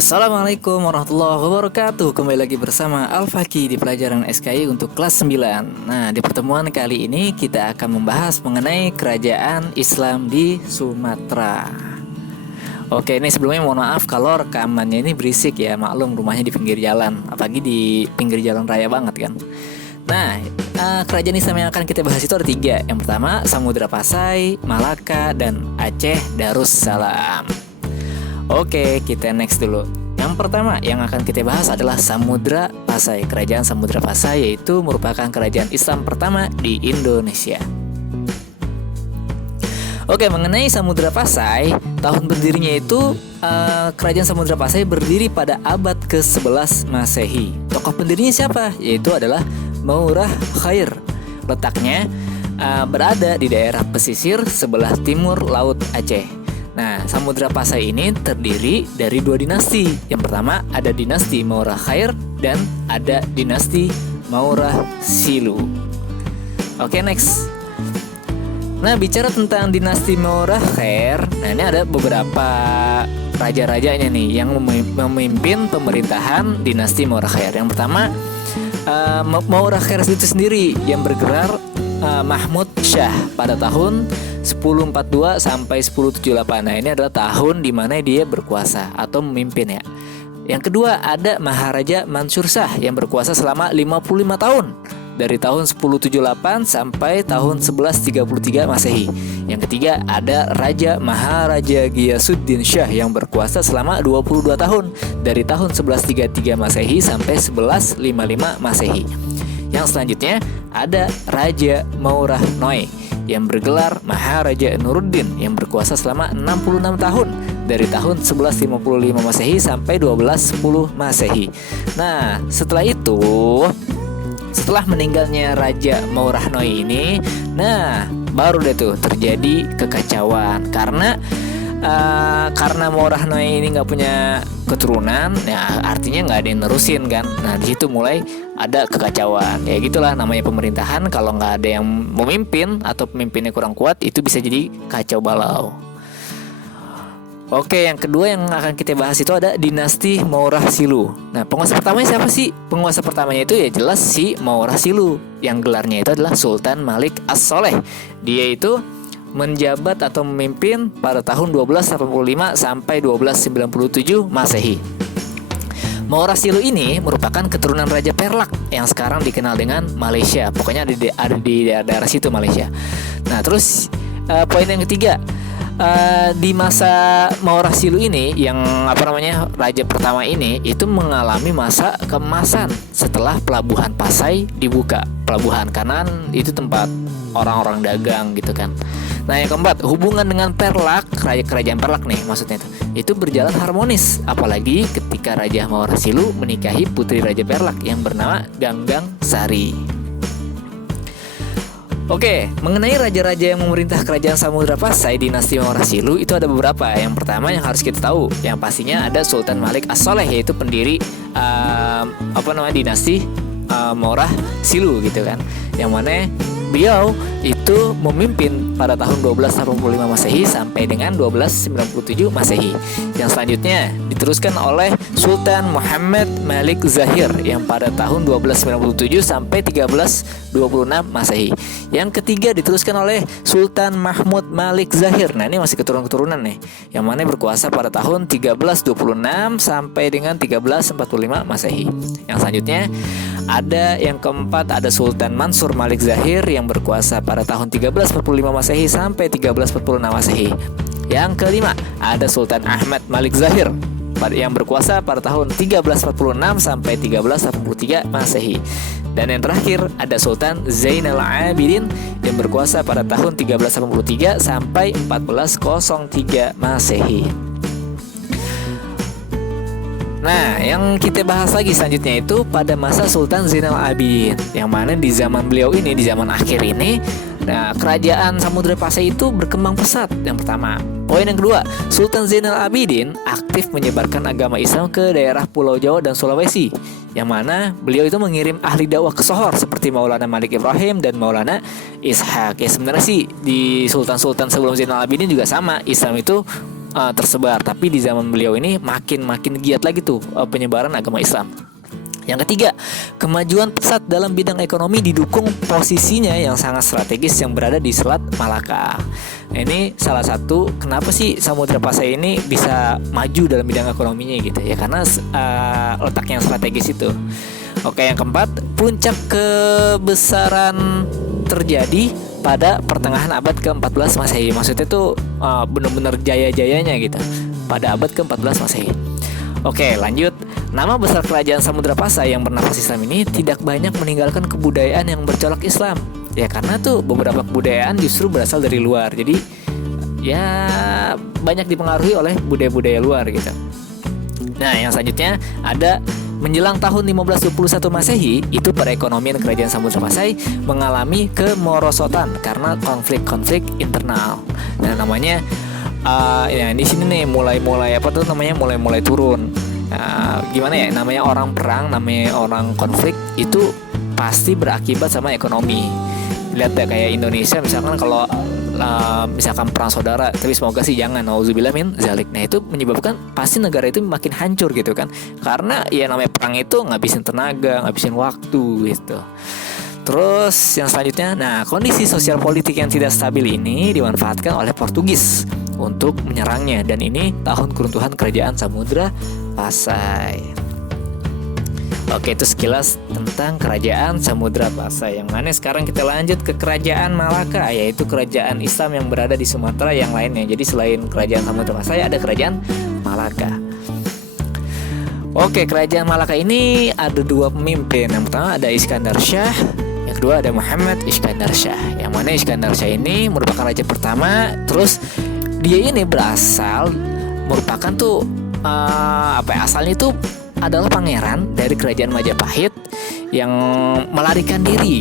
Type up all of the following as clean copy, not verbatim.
Assalamualaikum warahmatullahi wabarakatuh. Kembali lagi bersama Al-Faqih di pelajaran SKI untuk kelas 9. Nah, di pertemuan kali ini kita akan membahas mengenai kerajaan Islam di Sumatera. Oke, ini sebelumnya mohon maaf kalau rekamannya ini berisik ya. Maklum rumahnya di pinggir jalan, apalagi di pinggir jalan raya banget kan. Nah, kerajaan Islam yang akan kita bahas itu ada 3. Yang pertama, Samudra Pasai, Malaka, dan Aceh Darussalam. Oke, kita next dulu. Yang pertama yang akan kita bahas adalah Samudra Pasai. Kerajaan Samudra Pasai yaitu merupakan kerajaan Islam pertama di Indonesia. Oke, mengenai Samudra Pasai, tahun berdirinya itu kerajaan Samudra Pasai berdiri pada abad ke-11 Masehi. Tokoh pendirinya siapa? Yaitu adalah Maurah Khair. Letaknya berada di daerah pesisir sebelah timur Laut Aceh. Nah, Samudra Pasai ini terdiri dari 2 dinasti. Yang pertama ada dinasti Maurah Khair dan ada dinasti Maurah Silu. Oke, next. Nah, bicara tentang dinasti Maurah Khair, nah ini ada beberapa raja-rajanya nih yang memimpin pemerintahan dinasti Maurah Khair. Yang pertama Maurah Khair itu sendiri yang bergelar Mahmud Shah pada tahun 1042 sampai 1078. Nah, ini adalah tahun di mana dia berkuasa atau memimpin ya. Yang kedua ada Maharaja Mansur Shah yang berkuasa selama 55 tahun dari tahun 1078 sampai tahun 1133 Masehi. Yang ketiga ada Raja Maharaja Ghiyasuddin Shah yang berkuasa selama 22 tahun dari tahun 1133 Masehi sampai 1155 Masehi. Yang selanjutnya ada Raja Maurah Noi yang bergelar Maharaja Nuruddin yang berkuasa selama 66 tahun dari tahun 1155 Masehi sampai 1210 Masehi. Nah, setelah meninggalnya Raja Maurah Noi ini, nah baru deh tuh terjadi kekacauan karena Maurah Noi ini nggak punya keturunan, ya artinya nggak ada yang nerusin kan. Nah, di situ mulai ada kekacauan. Ya gitulah namanya pemerintahan, kalau nggak ada yang memimpin atau pemimpinnya kurang kuat itu bisa jadi kacau balau. Oke, yang kedua yang akan kita bahas itu ada dinasti Maurah Silu. Nah, penguasa pertamanya siapa sih? Penguasa pertamanya itu ya jelas si Maurah Silu, yang gelarnya itu adalah Sultan Malik As-Soleh. Dia itu menjabat atau memimpin pada tahun 1285 sampai 1297 Masehi. Maurah Silu ini merupakan keturunan Raja Perlak yang sekarang dikenal dengan Malaysia. Pokoknya ada di daerah situ Malaysia. Nah, terus poin yang ketiga, di masa Maurah Silu ini yang raja pertama ini itu mengalami masa keemasan setelah pelabuhan Pasai dibuka. Pelabuhan kanan itu tempat orang-orang dagang gitu kan. Nah, yang keempat, hubungan dengan Perlak, kerajaan Perlak nih maksudnya itu berjalan harmonis, apalagi ketika Raja Maurah Silu menikahi putri Raja Perlak yang bernama Ganggang Sari. Oke, mengenai raja-raja yang memerintah kerajaan Samudra Pasai dinasti Maurah Silu itu ada beberapa. Yang pertama yang harus kita tahu, yang pastinya ada Sultan Malik As-Soleh, yaitu pendiri dinasti Maurah Silu gitu kan. Yang mana beliau itu memimpin pada tahun 1285 Masehi sampai dengan 1297 Masehi. Yang selanjutnya diteruskan oleh Sultan Muhammad Malik Zahir yang pada tahun 1297 sampai 1326 Masehi. Yang ketiga diteruskan oleh Sultan Mahmud Malik Zahir. Nah, ini masih keturunan-keturunan nih, yang mana berkuasa pada tahun 1326 sampai dengan 1345 Masehi. Yang selanjutnya ada yang keempat ada Sultan Mansur Malik Zahir yang berkuasa pada tahun 1345 Masehi sampai 1346 Masehi. Yang kelima ada Sultan Ahmad Malik Zahir yang berkuasa pada tahun 1346 sampai 1383 Masehi. Dan yang terakhir ada Sultan Zainal Abidin yang berkuasa pada tahun 1383 sampai 1403 Masehi. Nah, yang kita bahas lagi selanjutnya itu pada masa Sultan Zainal Abidin, yang mana di zaman beliau ini, di zaman akhir ini, nah kerajaan Samudra Pasai itu berkembang pesat. Yang pertama. Poin yang kedua, Sultan Zainal Abidin aktif menyebarkan agama Islam ke daerah Pulau Jawa dan Sulawesi, yang mana beliau itu mengirim ahli dakwah ke Sohor seperti Maulana Malik Ibrahim dan Maulana Ishaq. Ya sebenarnya sih di sultan-sultan sebelum Zainal Abidin juga sama, Islam itu tersebar. Tapi di zaman beliau ini makin giat lagi tuh penyebaran agama Islam. Yang ketiga, kemajuan pesat dalam bidang ekonomi didukung posisinya yang sangat strategis yang berada di Selat Malaka. Nah, ini salah satu kenapa sih Samudra Pasai ini bisa maju dalam bidang ekonominya gitu ya, karena letaknya yang strategis itu. Oke, yang keempat, puncak kebesaran terjadi pada pertengahan abad ke-14 Masehi. Maksudnya tuh benar-benar jaya-jayanya gitu pada abad ke-14 Masehi. Oke, lanjut. Nama besar kerajaan Samudra Pasai yang bernafas Islam ini tidak banyak meninggalkan kebudayaan yang bercolok Islam. Ya karena tuh beberapa kebudayaan justru berasal dari luar. Jadi ya banyak dipengaruhi oleh budaya-budaya luar gitu. Nah, yang selanjutnya ada menjelang tahun 1521 Masehi, itu perekonomian kerajaan Samudra Pasai mengalami kemerosotan karena konflik-konflik internal. Nah, namanya ya di sini nih mulai turun. Gimana ya, namanya orang perang, namanya orang konflik itu pasti berakibat sama ekonomi. Lihat deh kayak Indonesia misalkan, kalau misalkan perang saudara, tapi semoga sih jangan, nauzubillah min zalik. Nah, itu menyebabkan pasti negara itu makin hancur gitu kan, karena ya namanya perang itu ngabisin tenaga, ngabisin waktu gitu. Terus yang selanjutnya, nah kondisi sosial politik yang tidak stabil ini dimanfaatkan oleh Portugis untuk menyerangnya, dan ini tahun keruntuhan kerajaan Samudra Pasai. Oke, itu sekilas tentang kerajaan Samudra Pasai. Yang mana sekarang kita lanjut ke kerajaan Malaka, yaitu kerajaan Islam yang berada di Sumatera yang lainnya. Jadi selain kerajaan Samudra Pasai ada kerajaan Malaka. Oke, kerajaan Malaka ini ada dua pemimpin. Yang pertama ada Iskandar Shah, yang kedua ada Muhammad Iskandar Shah. Yang mana Iskandar Shah ini merupakan raja pertama. Terus dia ini merupakan tuh asalnya itu adalah pangeran dari kerajaan Majapahit yang melarikan diri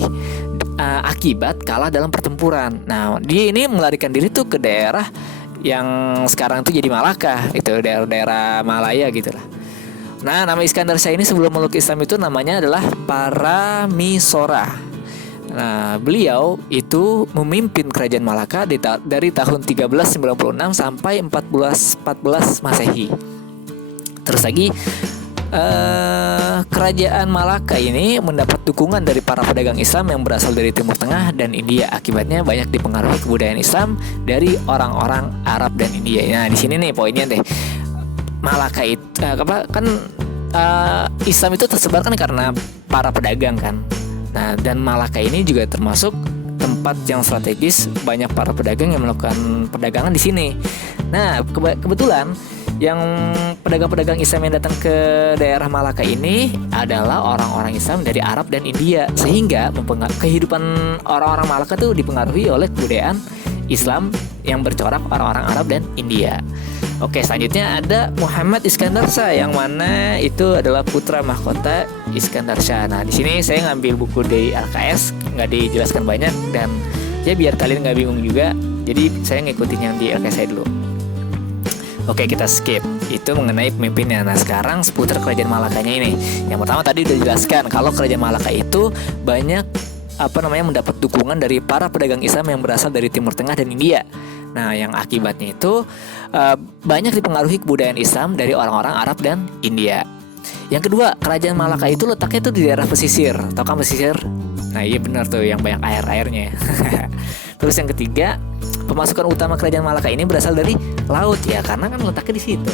akibat kalah dalam pertempuran. Nah, dia ini melarikan diri tuh ke daerah yang sekarang tuh jadi Malaka, itu daerah-daerah Malaya gitu lah. Nah, nama Iskandar Shah ini sebelum meluk Islam itu namanya adalah Paramisora. Nah, beliau itu memimpin kerajaan Malaka dari tahun 1396 sampai 1414 Masehi. Terus lagi kerajaan Malaka ini mendapat dukungan dari para pedagang Islam yang berasal dari Timur Tengah dan India. Akibatnya banyak dipengaruhi kebudayaan Islam dari orang-orang Arab dan India. Nah, di sini nih poinnya deh. Malaka itu Islam itu tersebar kan karena para pedagang kan. Nah, dan Malaka ini juga termasuk tempat yang strategis, banyak para pedagang yang melakukan perdagangan di sini. Nah, kebetulan yang pedagang-pedagang Islam yang datang ke daerah Malaka ini adalah orang-orang Islam dari Arab dan India, sehingga kehidupan orang-orang Malaka tuh dipengaruhi oleh kebudayaan Islam yang bercorak orang-orang Arab dan India. Oke, selanjutnya ada Muhammad Iskandar Shah, yang mana itu adalah putra mahkota Iskandar Shah. Nah, di sini saya ngambil buku dari LKS, nggak dijelaskan banyak, dan ya biar kalian nggak bingung juga, jadi saya ngikutin yang di LKS saya dulu. Oke, kita skip. Itu mengenai pemimpinnya. Nah, sekarang seputar kerajaan Malakanya ini. Yang pertama tadi udah dijelaskan kalau kerajaan Malaka itu banyak mendapat dukungan dari para pedagang Islam yang berasal dari Timur Tengah dan India. Nah, yang akibatnya itu banyak dipengaruhi kebudayaan Islam dari orang-orang Arab dan India. Yang kedua, kerajaan Malaka itu letaknya tuh di daerah pesisir. Tahu kan pesisir? Nah, iya benar tuh, yang banyak air-airnya. Terus yang ketiga, pemasukan utama kerajaan Malaka ini berasal dari laut ya, karena kan letaknya di situ.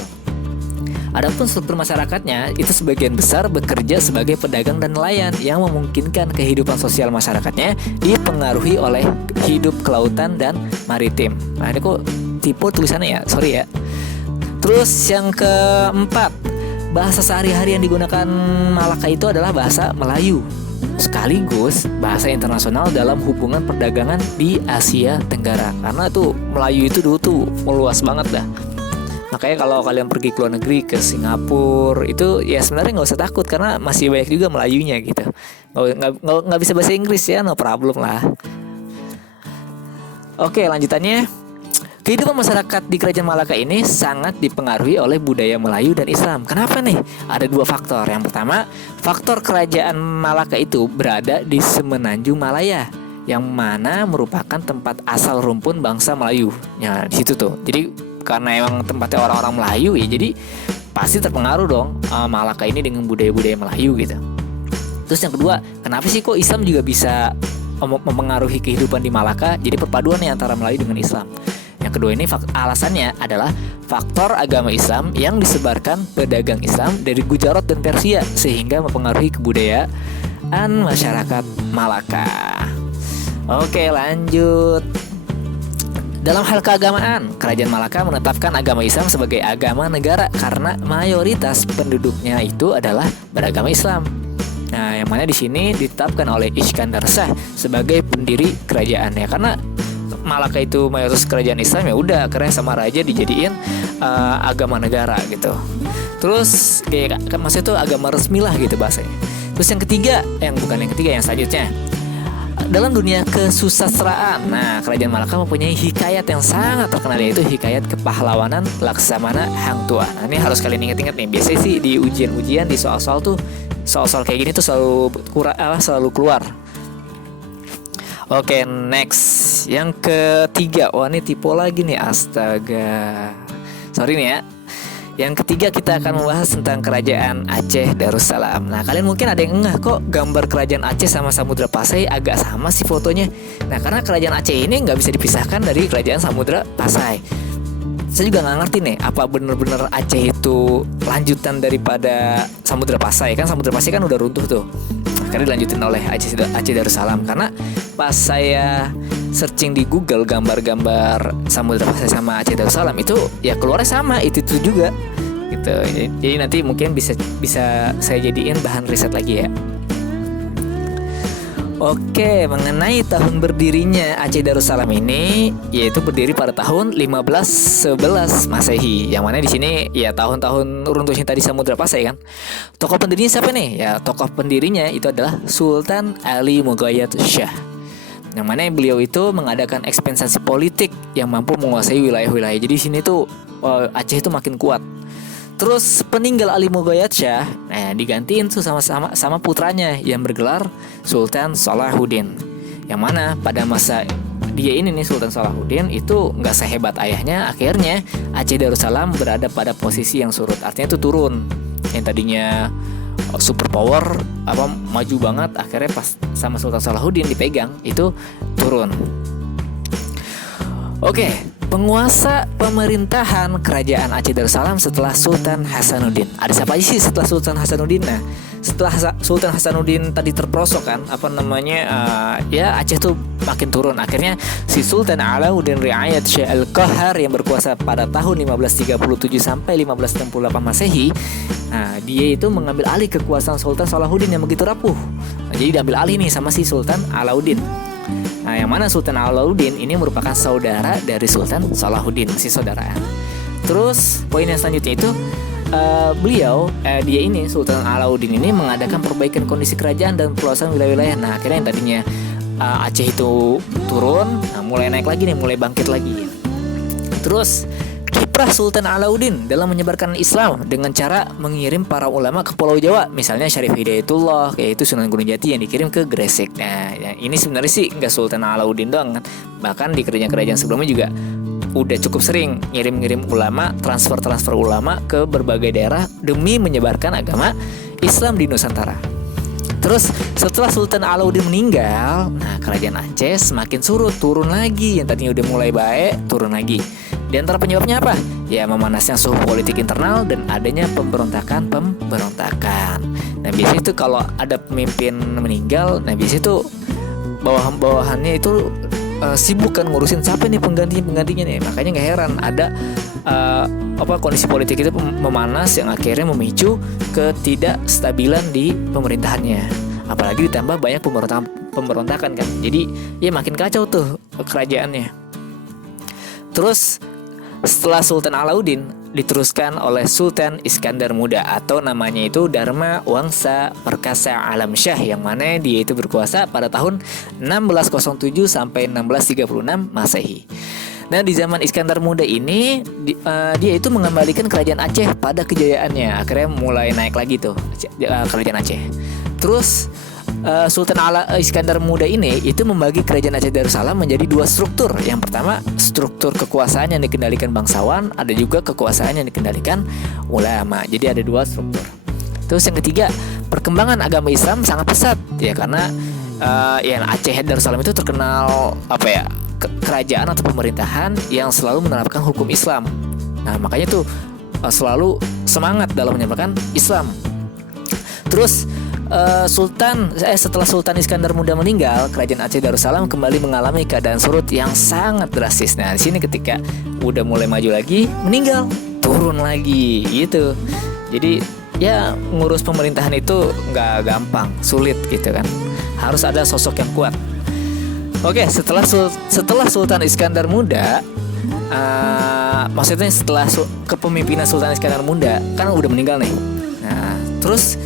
Adapun struktur masyarakatnya itu sebagian besar bekerja sebagai pedagang dan nelayan, yang memungkinkan kehidupan sosial masyarakatnya dipengaruhi oleh hidup kelautan dan maritim. Nah, ini kok tipe tulisannya ya, sorry ya. Terus yang keempat, bahasa sehari-hari yang digunakan Malaka itu adalah bahasa Melayu, sekaligus bahasa internasional dalam hubungan perdagangan di Asia Tenggara. Karena tuh Melayu itu dulu tuh meluas banget dah. Makanya kalau kalian pergi ke luar negeri, ke Singapura, itu ya sebenarnya nggak usah takut, karena masih banyak juga Melayunya gitu. Nggak bisa bahasa Inggris ya, no problem lah. Oke, lanjutannya, kehidupan masyarakat di kerajaan Malaka ini sangat dipengaruhi oleh budaya Melayu dan Islam. Kenapa nih? Ada dua faktor. Yang pertama, faktor kerajaan Malaka itu berada di semenanjung Malaya, yang mana merupakan tempat asal rumpun bangsa Melayu. Ya, di situ tuh. Jadi karena emang tempatnya orang-orang Melayu ya, jadi pasti terpengaruh dong Malaka ini dengan budaya-budaya Melayu gitu. Terus yang kedua, kenapa sih kok Islam juga bisa mempengaruhi kehidupan di Malaka? Jadi perpaduan nih antara Melayu dengan Islam. Yang kedua ini alasannya adalah faktor agama Islam yang disebarkan pedagang Islam dari Gujarat dan Persia sehingga mempengaruhi kebudayaan masyarakat Malaka. Oke, lanjut. Dalam hal keagamaan, Kerajaan Malaka menetapkan agama Islam sebagai agama negara karena mayoritas penduduknya itu adalah beragama Islam. Nah, yang mana di sini ditetapkan oleh Iskandar Shah sebagai pendiri kerajaan ya, karena Malaka itu mayoritas kerajaan Islam, ya udah akhirnya sama raja dijadiin agama negara gitu. Terus kayak maksudnya itu agama resmi lah gitu bahasanya. Terus yang ketiga, yang selanjutnya, dalam dunia kesusastraan, nah Kerajaan Malaka mempunyai hikayat yang sangat terkenal, yaitu hikayat kepahlawanan Laksamana Hang Tuah. Nah, ini harus kalian ingat-ingat nih. Biasanya sih di ujian-ujian, di soal-soal tuh, soal-soal kayak gini tuh selalu keluar. Oke, next. Yang ketiga, wah ini tipe lagi nih, astaga. Sorry nih ya. Yang ketiga kita akan membahas tentang Kerajaan Aceh Darussalam. Nah, kalian mungkin ada yang ngeh, kok gambar Kerajaan Aceh sama Samudra Pasai agak sama sih fotonya. Nah, karena Kerajaan Aceh ini nggak bisa dipisahkan dari Kerajaan Samudra Pasai. Saya juga nggak ngerti nih, apa bener-bener Aceh itu lanjutan daripada Samudra Pasai? Kan Samudra Pasai kan udah runtuh tuh, akhirnya dilanjutin oleh Aceh Darussalam. Karena pas saya searching di Google gambar-gambar Samudra Pasai sama Aceh Darussalam itu ya keluarnya sama, itu juga gitu. Jadi nanti mungkin bisa saya jadiin bahan riset lagi ya. Oke, mengenai tahun berdirinya Aceh Darussalam ini, yaitu berdiri pada tahun 1511 Masehi. Yang mana di sini ya tahun-tahun runtuhnya tadi Samudra Pasai kan. Tokoh pendirinya siapa nih? Ya, tokoh pendirinya itu adalah Sultan Ali Mughayat Shah. Yang mana beliau itu mengadakan ekspansi politik yang mampu menguasai wilayah-wilayah. Jadi di sini tuh Aceh itu makin kuat. Terus peninggal Ali Mughayat Shah, nah digantiin tuh sama putranya yang bergelar Sultan Salahuddin. Yang mana pada masa dia ini nih, Sultan Salahuddin itu nggak sehebat ayahnya. Akhirnya Aceh Darussalam berada pada posisi yang surut, artinya itu turun. Yang tadinya super power maju banget, akhirnya pas sama Sultan Salahuddin dipegang itu turun. Oke, penguasa pemerintahan Kerajaan Aceh Darussalam setelah Sultan Hasanuddin. Ada siapa aja sih setelah Sultan Hasanuddin? Nah, setelah Sultan Hasanuddin tadi terperosok kan, ya Aceh tuh makin turun. Akhirnya si Sultan Alauddin Riayat Shah Al-Qahar yang berkuasa pada tahun 1537 sampai 1568 Masehi. Nah, dia itu mengambil alih kekuasaan Sultan Salahuddin yang begitu rapuh. Nah, jadi diambil alih nih sama si Sultan Alauddin. Nah, yang mana Sultan Alauddin ini merupakan saudara dari Sultan Salahuddin, masih saudaraan. Terus poin yang selanjutnya itu dia ini Sultan Alauddin ini mengadakan perbaikan kondisi kerajaan dan perluasan wilayah-wilayah. Nah, akhirnya yang tadinya Aceh itu turun, nah mulai naik lagi nih, mulai bangkit lagi. Terus kiprah Sultan Alauddin dalam menyebarkan Islam dengan cara mengirim para ulama ke Pulau Jawa, misalnya Syarif Hidayatullah, yaitu Sunan Gunung Jati yang dikirim ke Gresik. Nah, ini sebenarnya sih nggak Sultan Alauddin doang kan, bahkan di kerajaan-kerajaan sebelumnya juga udah cukup sering ngirim-ngirim ulama, transfer ulama ke berbagai daerah demi menyebarkan agama Islam di Nusantara. Terus setelah Sultan Alauddin meninggal, nah kerajaan Aceh semakin surut, turun lagi. Yang tadinya udah mulai baik, turun lagi. Di antara penyebabnya apa? Ya memanasnya suhu politik internal dan adanya pemberontakan. Nah biasanya itu kalau ada pemimpin meninggal, nah biasanya itu bawahannya itu sibuk kan ngurusin siapa nih penggantinya nih. Makanya nggak heran ada kondisi politik itu memanas yang akhirnya memicu ketidakstabilan di pemerintahannya. Apalagi ditambah banyak pemberontakan kan. Jadi ya makin kacau tuh kerajaannya. Terus setelah Sultan Alauddin diteruskan oleh Sultan Iskandar Muda atau namanya itu Dharma Wangsa Perkasa Alam Syah, yang mana dia itu berkuasa pada tahun 1607 sampai 1636 Masehi. Nah, di zaman Iskandar Muda ini dia itu mengembalikan kerajaan Aceh pada kejayaannya. Akhirnya mulai naik lagi tuh kerajaan Aceh. Terus Sultan Iskandar Muda ini itu membagi kerajaan Aceh Darussalam menjadi dua struktur. Yang pertama, struktur kekuasaan yang dikendalikan bangsawan, ada juga kekuasaan yang dikendalikan ulama. Jadi ada dua struktur. Terus yang ketiga, perkembangan agama Islam sangat pesat ya, karena ya Aceh Darussalam itu terkenal kerajaan atau pemerintahan yang selalu menerapkan hukum Islam. Nah, makanya tuh selalu semangat dalam menyebarkan Islam. Terus setelah Sultan Iskandar Muda meninggal, kerajaan Aceh Darussalam kembali mengalami keadaan surut yang sangat drastis. Nah, di sini ketika udah mulai maju lagi, meninggal, turun lagi gitu. Jadi ya ngurus pemerintahan itu nggak gampang, sulit gitu kan. Harus ada sosok yang kuat. Oke, setelah Sultan Iskandar Muda, maksudnya setelah kepemimpinan Sultan Iskandar Muda kan udah meninggal nih. Nah, terus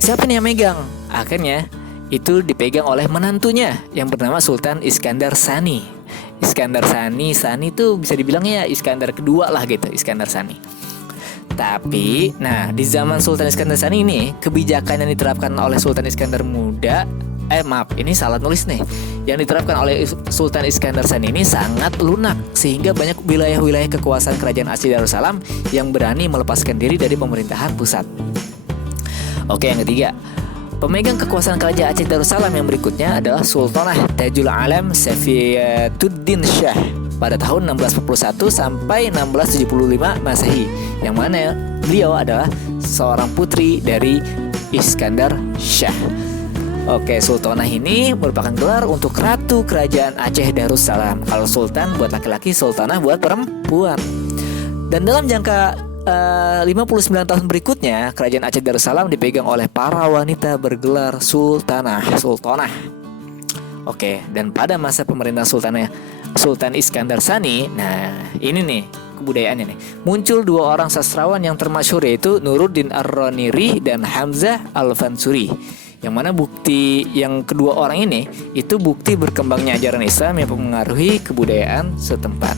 siapa nih yang megang? Akhirnya itu dipegang oleh menantunya yang bernama Sultan Iskandar Sani. Iskandar Sani itu bisa dibilang ya Iskandar kedua lah gitu, Iskandar Sani. Tapi, nah di zaman Sultan Iskandar Sani ini, kebijakan yang diterapkan oleh Sultan Iskandar Muda, ini salah nulis nih. Yang diterapkan oleh Sultan Iskandar Sani ini sangat lunak, sehingga banyak wilayah-wilayah kekuasaan kerajaan Aceh Darussalam yang berani melepaskan diri dari pemerintahan pusat. Oke, yang ketiga, pemegang kekuasaan kerajaan Aceh Darussalam yang berikutnya adalah Sultanah Tajul Alam Safiyatuddin Shah pada tahun 1641 sampai 1675 Masehi, yang mana beliau adalah seorang putri dari Iskandar Shah. Oke, Sultanah ini merupakan gelar untuk Ratu Kerajaan Aceh Darussalam. Kalau Sultan buat laki-laki, Sultanah buat perempuan. Dan dalam jangka 59 tahun berikutnya, kerajaan Aceh Darussalam dipegang oleh para wanita bergelar Sultanah. Oke, dan pada masa pemerintahan Sultan Iskandar Sani, nah ini nih kebudayaannya nih, muncul dua orang sastrawan yang termasyhur, yaitu Nuruddin Ar-Raniri dan Hamzah Al-Fansuri. Yang mana bukti yang kedua orang ini itu bukti berkembangnya ajaran Islam yang mempengaruhi kebudayaan setempat.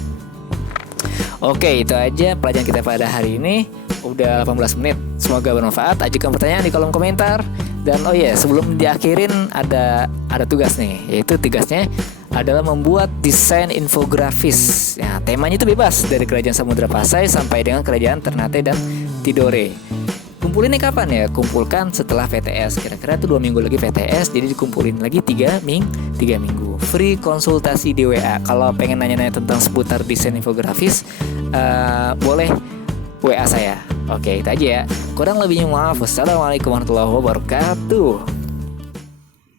Oke, itu aja pelajaran kita pada hari ini. Udah 18 menit. Semoga bermanfaat. Ajukan pertanyaan di kolom komentar. Dan sebelum diakhirin ada tugas nih. Yaitu tugasnya adalah membuat desain infografis. Ya, temanya itu bebas, dari kerajaan Samudra Pasai sampai dengan kerajaan Ternate dan Tidore. Kumpulinnya kapan ya? Kumpulkan setelah VTS. Kira-kira tuh 2 minggu lagi VTS. Jadi dikumpulin lagi 3 minggu. Free konsultasi di WA. Kalau pengen nanya-nanya tentang seputar desain infografis, boleh WA saya. Oke, itu aja ya. Kurang lebihnya maaf. Wassalamualaikum warahmatullahi wabarakatuh.